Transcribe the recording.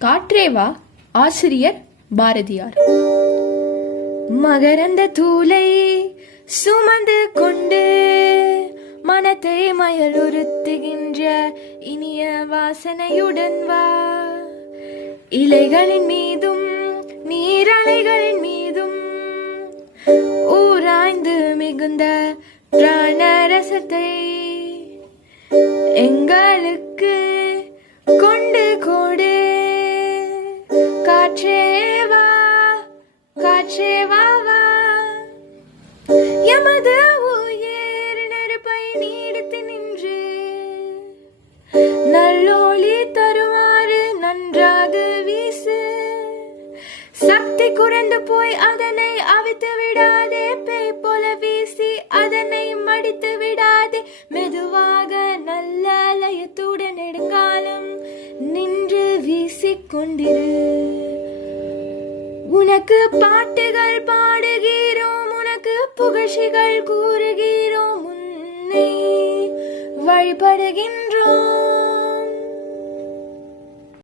காற்றேவா ஆசிரியர் பாரதியார். மகரந்த தூளை சுமந்து கொண்டு மனத்தை மயலுறுத்துகின்ற இனிய வாசனையுடன் வா. இலைகளின் மீதும் நீரலைகளின் மீதும் ஊராய்ந்து மிகுந்த பிராணரசத்தை எங்களுக்கு எமது உயிர் நெருப்பை நீடித்து நின்று. நல்லோளி தருமாறு நன்றாக வீசு. சக்தி குறைந்து போய் அதனை அவித்து விடாதே பேய் போல வீசி அதனை மடித்து விடாதே. மெதுவாக நல்ல லயத்துடன் நெடுங்காலம் நின்று வீசிக்கொண்டிரு உனக்கு பாட்டுகள் பாடுகிறோம். புகழ்ச்சிகள் கூறுகிறோம் உன்னை. வழிபடுகின்றோம்